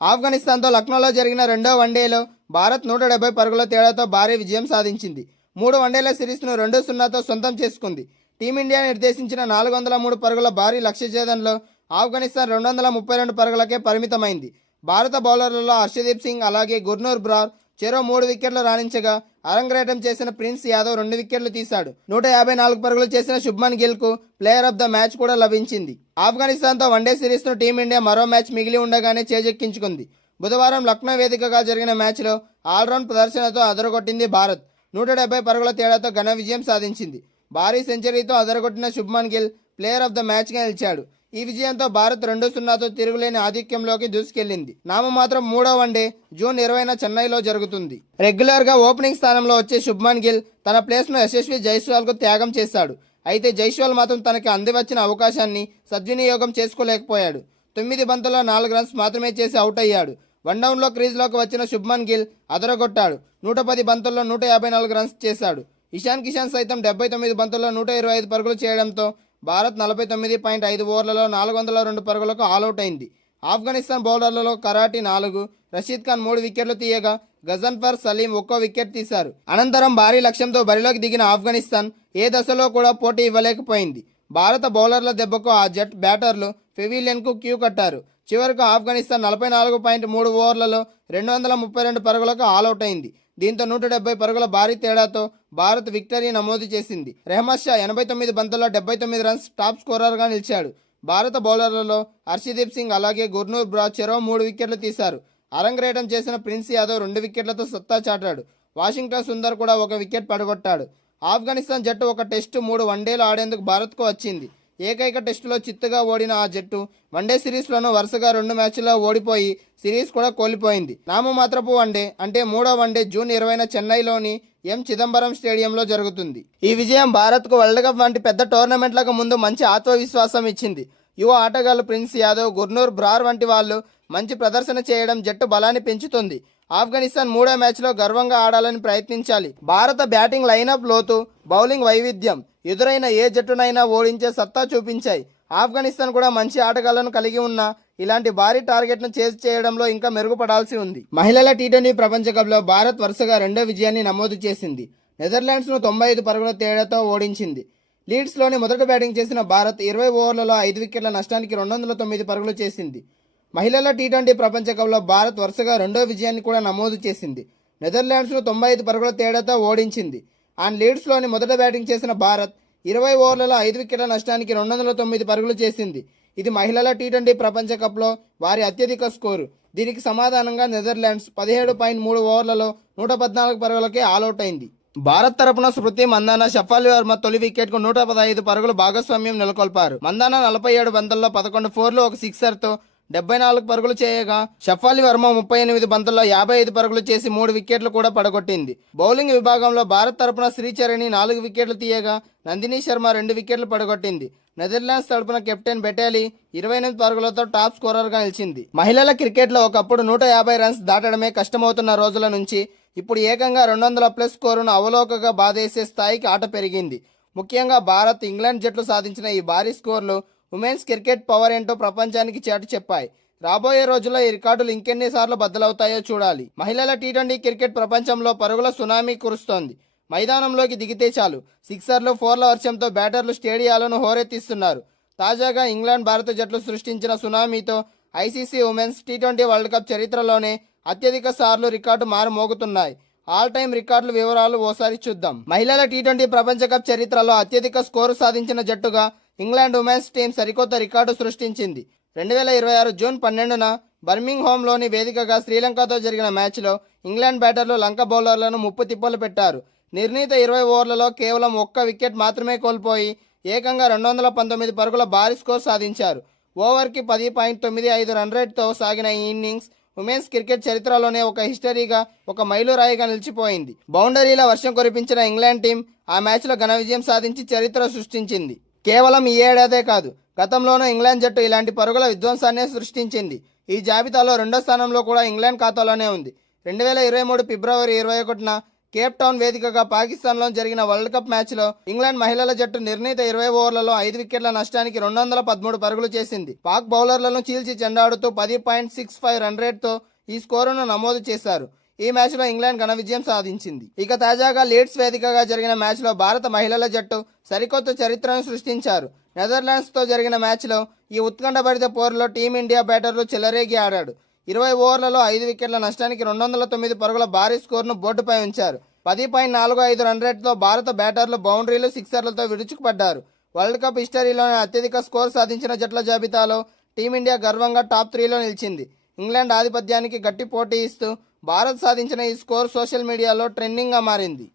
ఆఫ్ఘనిస్తాన్తో లక్నోలో జరిగిన రెండో వన్డేలో భారత్ 170 పరుగుల తేడాతో భారీ విజయం సాధించింది. 3 వన్డేల సిరీస్ను 2-0తో సొంతం చేసుకుంది. టీమిండియా నిర్దేశించిన 403 పరుగుల భారీ లక్ష్యఛేదనలో ఆఫ్ఘనిస్తాన్ 232 పరుగులకే పరిమితమైంది. భారత బౌలర్లలో హర్షదీప్ సింగ్ అలాగే గుర్నూర్ బ్రార్ చెరో 3 వికెట్లు రాణించగా అరంగేట్రం చేసిన ప్రిన్స్ యాదవ్ 2 వికెట్లు తీశాడు. 154 పరుగులు చేసిన శుభ్మన్ గిల్కు ప్లేయర్ ఆఫ్ ద మ్యాచ్ కూడా లభించింది. ఆఫ్ఘనిస్తాన్తో వన్డే సిరీస్ను టీమిండియా మరో మ్యాచ్ మిగిలి ఉండగానే చేజెక్కించుకుంది. బుధవారం లక్నో వేదికగా జరిగిన మ్యాచ్లో ఆల్రౌండ్ ప్రదర్శనతో అదరగొట్టింది భారత్. 170 పరుగుల తేడాతో ఘన విజయం సాధించింది. భారీ సెంచరీతో అదరగొట్టిన Shubman Gill player of the మ్యాచ్గా నిలిచాడు. ఈ విజయంతో భారత్ 2-0తో తిరుగులేని ఆధిక్యంలోకి దూసుకెళ్లింది. నామమాత్రం 3వ వన్డే జూన్ 20న చెన్నైలో జరుగుతుంది. రెగ్యులర్గా ఓపెనింగ్ స్థానంలో వచ్చే శుభ్మన్ గిల్ తన ప్లేస్ను యశస్వి జైస్వాల్కు త్యాగం చేశాడు. అయితే జైస్వాల్ మాత్రం తనకి అందివచ్చిన అవకాశాన్ని సద్వినియోగం చేసుకోలేకపోయాడు. 9 బంతుల్లో 4 రన్స్ మాత్రమే చేసి అవుట్ అయ్యాడు. వన్డౌన్లో క్రీజ్లోకి వచ్చిన శుభ్మన్ గిల్ అదరగొట్టాడు. 110 బంతుల్లో 154 రన్స్ చేశాడు. ఇషాన్ కిషాన్ సైతం 79 బంతుల్లో 125 పరుగులు చేయడంతో భారత్ 49.5 ఓవర్లలో 402 పరుగులకు ఆలౌట్ అయింది. ఆఫ్ఘనిస్తాన్ బౌలర్లలో కరాటి 4, రషీద్ ఖాన్ 3 వికెట్లు తీయగా గజన్ఫర్ సలీం 1 వికెట్ తీశారు. అనంతరం భారీ లక్ష్యంతో బరిలోకి దిగిన ఆఫ్ఘనిస్తాన్ ఏ దశలో కూడా పోటీ ఇవ్వలేకపోయింది. భారత బౌలర్ల దెబ్బకు ఆ జట్ బ్యాటర్లు పెవిలియన్కు క్యూ కట్టారు. చివరకు ఆఫ్ఘనిస్తాన్ 44.3 ఓవర్లలో 232 పరుగులకు ఆలౌట్ అయింది. దీంతో 170 పరుగుల భారీ తేడాతో భారత్ విక్టరీ నమోదు చేసింది. రెహ్మద్ షా 89 బంతుల్లో 79 రన్స్ టాప్ స్కోరర్గా నిలిచాడు. భారత బౌలర్లలో హర్షదీప్ సింగ్ అలాగే గుర్నూర్ బ్రా చెరో 3 వికెట్లు తీశారు. అరంగేట్రం చేసిన ప్రిన్స్ యాదవ్ 2 వికెట్లతో సత్తా చాటాడు. వాషింగ్టన్ సుందర్ కూడా 1 వికెట్ పడగొట్టాడు. ఆఫ్ఘనిస్తాన్ జట్టు 1 టెస్టు 3 వన్డేలు ఆడేందుకు భారత్కు వచ్చింది. ఏకైక టెస్టులో చిత్తుగా ఓడిన ఆ జట్టు వన్డే సిరీస్లోనూ వరుసగా 2 మ్యాచ్ల్లో ఓడిపోయి సిరీస్ కూడా కోల్పోయింది. నామమాత్రపు వన్డే అంటే 3వ వన్డే జూన్ 20న చెన్నైలోని ఎం చిదంబరం స్టేడియంలో జరుగుతుంది. ఈ విజయం భారత్కు వరల్డ్ కప్ వంటి పెద్ద టోర్నమెంట్లకు ముందు మంచి ఆత్మవిశ్వాసం ఇచ్చింది. యువ ఆటగాళ్లు ప్రిన్స్ యాదవ్, గుర్నూర్ బ్రార్ వంటి వాళ్ళు మంచి ప్రదర్శన చేయడం జట్టు బలాన్ని పెంచుతుంది. ఆఫ్ఘనిస్తాన్ 3వ మ్యాచ్లో గర్వంగా ఆడాలని ప్రయత్నించాలి. భారత బ్యాటింగ్ లైనప్ లోతు, బౌలింగ్ వైవిధ్యం ఎదురైన ఏ జట్టునైనా ఓడించే సత్తా చూపించాయి. ఆఫ్ఘనిస్తాన్ కూడా మంచి ఆటగాళ్లను కలిగి ఉన్న ఇలాంటి భారీ టార్గెట్ను చేజ్ చేయడంలో ఇంకా మెరుగుపడాల్సి ఉంది. మహిళల టీ20 ప్రపంచ కప్లో భారత్ వరుసగా 2వ విజయాన్ని నమోదు చేసింది. నెదర్లాండ్స్ను 95 పరుగుల తేడాతో ఓడించింది. లీడ్స్లోని మొదట బ్యాటింగ్ చేసిన భారత్ 20 ఓవర్లలో 5 వికెట్ల నష్టానికి 209 పరుగులు చేసింది. మహిళల టీ20 ప్రపంచ కప్లో భారత్ వరుసగా 2వ విజయాన్ని కూడా నమోదు చేసింది. నెదర్లాండ్స్ను 95 పరుగుల తేడాతో ఓడించింది. అండ్ లీడ్స్లోని మొదట బ్యాటింగ్ చేసిన భారత్ 20 ఓవర్లలో 5 వికెట్ల నష్టానికి 209 పరుగులు చేసింది. ఇది మహిళల టీ20 ప్రపంచ కప్లో వారి అత్యధిక స్కోరు. దీనికి సమాధానంగా నెదర్లాండ్స్ 17.3 ఓవర్లలో 114 పరుగులకే ఆలౌట్ అయింది. భారత్ తరపున స్మృతి మందాన, షఫాలి వర్మ తొలి వికెట్కు 115 పరుగులు భాగస్వామ్యం నెలకొల్పారు. మందాన 47 బంతుల్లో 11 ఫోర్లు, 1 సిక్సర్తో 74 పరుగులు చేయగా షఫాలి వర్మ 38 బంతుల్లో 55 పరుగులు చేసి 3 వికెట్లు కూడా పడగొట్టింది. బౌలింగ్ విభాగంలో భారత్ తరపున శ్రీచరణి 4 వికెట్లు తీయగా నందిని శర్మ 2 వికెట్లు పడగొట్టింది. నెదర్లాండ్స్ తరపున కెప్టెన్ బెటాలి 28 పరుగులతో టాప్ స్కోరర్గా నిలిచింది. మహిళల క్రికెట్లో ఒకప్పుడు 150 రన్స్ దాటడమే కష్టమవుతున్న రోజుల నుంచి ఇప్పుడు ఏకంగా 200+ స్కోరును అవలోకగా బాధేసే స్థాయికి ఆట పెరిగింది. ముఖ్యంగా భారత్, ఇంగ్లాండ్ జట్లు సాధించిన ఈ భారీ స్కోర్లు ఉమెన్స్ క్రికెట్ పవర్ ఏంటో ప్రపంచానికి చాటి చెప్పాయి. రాబోయే రోజుల్లో ఈ రికార్డులు ఇంకెన్నిసార్లు బద్దలవుతాయో చూడాలి. మహిళల టీ20 క్రికెట్ ప్రపంచంలో పరుగుల సునామీ కురుస్తోంది. మైదానంలోకి దిగితే చాలు సిక్సర్లు, ఫోర్ల వర్షంతో బ్యాటర్లు స్టేడియాలను హోరెత్తిస్తున్నారు. తాజాగా ఇంగ్లాండ్, భారత జట్లు సృష్టించిన సునామీతో ఐసీసీ ఉమెన్స్ టీ20 వరల్డ్ కప్ చరిత్రలోనే అత్యధిక సార్లు రికార్డు మారుమోగుతున్నాయి. ఆల్ టైమ్ రికార్డుల వివరాలు ఓసారి చూద్దాం. మహిళల టీ20 ప్రపంచ కప్ చరిత్రలో అత్యధిక స్కోరు సాధించిన జట్టుగా ఇంగ్లాండ్ ఉమెన్స్ టీం సరికొత్త రికార్డు సృష్టించింది. 2026 జూన్ 12న బర్మింగ్హామ్లోని వేదికగా శ్రీలంకతో జరిగిన మ్యాచ్లో ఇంగ్లాండ్ బ్యాటర్లు లంక బౌలర్లను ముప్పు తిప్పలు పెట్టారు. నిర్ణీత 20 ఓవర్లలో కేవలం 1 వికెట్ మాత్రమే కోల్పోయి ఏకంగా 219 పరుగుల భారీ స్కోర్ సాధించారు. ఓవర్కి 10.95 రన్ రేట్తో సాగిన ఈ ఇన్నింగ్స్ ఉమెన్స్ క్రికెట్ చరిత్రలోనే ఒక హిస్టరీగా, ఒక మైలురాయిగా నిలిచిపోయింది. బౌండరీల వర్షం కురిపించిన ఇంగ్లాండ్ టీం ఆ మ్యాచ్లో ఘన విజయం సాధించి చరిత్ర సృష్టించింది. కేవలం ఈ ఏడాదే కాదు, గతంలోనూ ఇంగ్లాండ్ జట్టు ఇలాంటి పరుగుల విధ్వంసాన్ని సృష్టించింది. ఈ జాబితాలో 2వ స్థానంలో కూడా ఇంగ్లాండ్ ఖాతాలోనే ఉంది. 2023 ఫిబ్రవరి 21న కేప్ టౌన్ వేదికగా పాకిస్తాన్లో జరిగిన వరల్డ్ కప్ మ్యాచ్లో ఇంగ్లాండ్ మహిళల జట్టు నిర్ణీత 20 ఓవర్లలో 5 వికెట్ల నష్టానికి 213 పరుగులు చేసింది. పాక్ బౌలర్లను చీల్చి చెండాడుతూ 10.65 రన్ రేట్తో ఈ స్కోరును నమోదు చేశారు. ఈ మ్యాచ్లో ఇంగ్లాండ్ ఘన విజయం సాధించింది. ఇక తాజాగా లీడ్స్ వేదికగా జరిగిన మ్యాచ్లో భారత మహిళల జట్టు సరికొత్త చరిత్రను సృష్టించారు. నెదర్లాండ్స్తో జరిగిన మ్యాచ్లో ఈ ఉత్కంఠభరిత పోరులో టీమిండియా బ్యాటర్లు చెలరేగి ఆడాడు. 20 ఓవర్లలో 5 వికెట్ల నష్టానికి 209 పరుగుల భారీ స్కోరును బోర్డుపై ఉంచారు. 10.45 రన్ రేట్తో భారత బ్యాటర్లు బౌండరీలు, సిక్సర్లతో విరుచుకుపడ్డారు. వరల్డ్ కప్ హిస్టరీలోనే అత్యధిక స్కోర్ సాధించిన జట్ల జాబితాలో టీమిండియా గర్వంగా టాప్ 3లో నిలిచింది. ఇంగ్లాండ్ ఆధిపత్యానికి గట్టి పోటీ ఇస్తూ భారత్ సాధించిన ఈ స్కోర్ సోషల్ మీడియాలో ట్రెండింగ్గా మారింది.